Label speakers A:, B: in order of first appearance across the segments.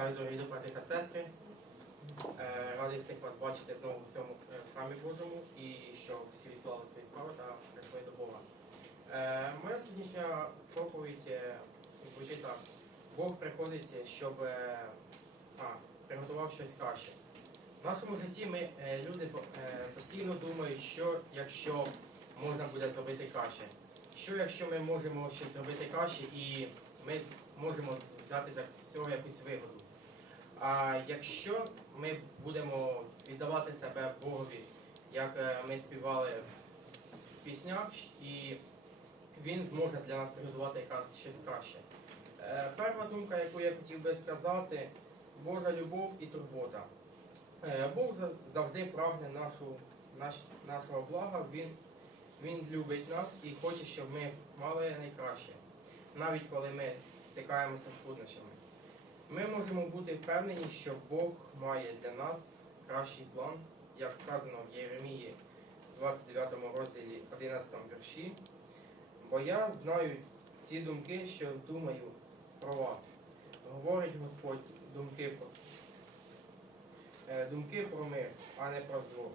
A: Вітаю, дорогі брати та сестри. Е, Радий всіх вас бачити знову в цьому е, храмі Божому і що всі відклали свої справи та прийшли до Бога. Е, Моя сьогоднішня проповідь звучить так. Бог приходить, щоб а, приготував щось краще. В нашому житті ми, люди, постійно думають, що якщо можна буде зробити краще. Що якщо ми можемо щось зробити краще і ми можемо взяти з цього якусь вигоду. А якщо ми будемо віддавати себе Богові, як е, ми співали в піснях, і він зможе для нас приготувати якраз щось краще. Е, Перша думка, яку я хотів би сказати, Божа любов і турбота. Е, Бог завжди прагне нашу, наш, нашого блага, він, він любить нас і хоче, щоб ми мали найкраще, навіть коли ми стикаємося з труднощами. Ми можемо бути впевнені, що Бог має для нас кращий план, як сказано в Єремії 29 розділі 11 вірші. Бо я знаю ті думки, що думаю про вас. Говорить Господь думки про, е, думки про мир, а не про зло,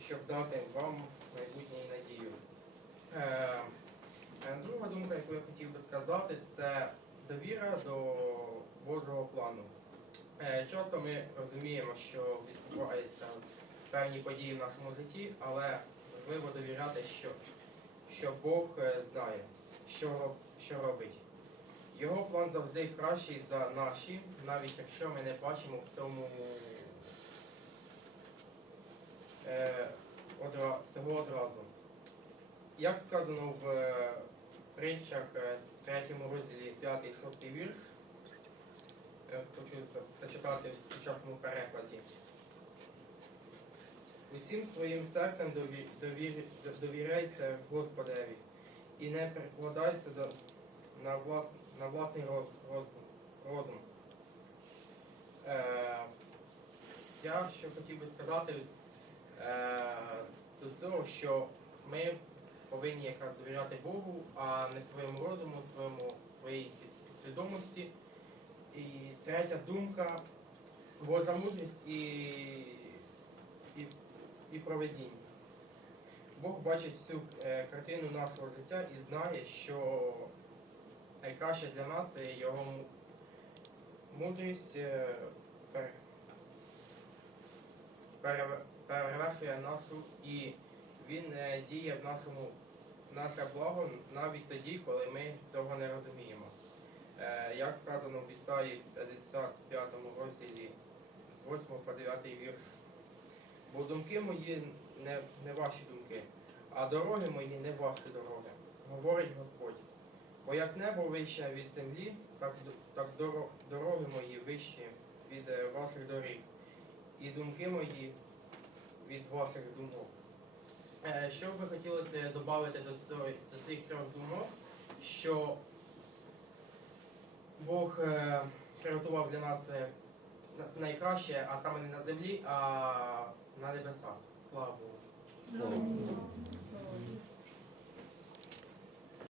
A: щоб дати вам майбутнє і надію. Е, Е, Друга думка, яку я хотів би сказати, це довіра до плану. Е, Часто ми розуміємо, що відбуваються певні події в нашому житті, але важливо довіряти, що, що Бог е, знає, що, що робить. Його план завжди кращий за наші, навіть якщо ми не бачимо в цьому е, цього одразу. Як сказано в притчах е, третьому розділі 5-6 вірш, е, хочу зачитати в сучасному перекладі. Усім своїм серцем дові- довір- довіряйся Господеві і не прикладайся до, на, влас, на власний роз, розум. розум. Е, я ще хотів би сказати е, до цього, що ми повинні якраз довіряти Богу, а не своєму розуму, своєму, своїй свідомості. І третя думка Божа мудрість і, і, і проведіння. Бог бачить всю е, картину нашого життя і знає, що найкраще для нас це його мудрість е, пер- переве- перевершує нашу і він е, діє в нашому наше благо навіть тоді, коли ми цього не розуміємо. Е, Як сказано в Ісаї 55 розділі з 8 по 9 вірш. Бо думки мої не, не ваші думки, а дороги мої не ваші дороги, говорить Господь. Бо як небо вище від землі, так, так дороги мої вищі від е, ваших доріг, і думки мої від ваших думок. Е, Що би хотілося додати до, до цих трьох думок, що Бог е, приготував для нас е, найкраще, а саме не на землі, а на небесах. Слава Богу.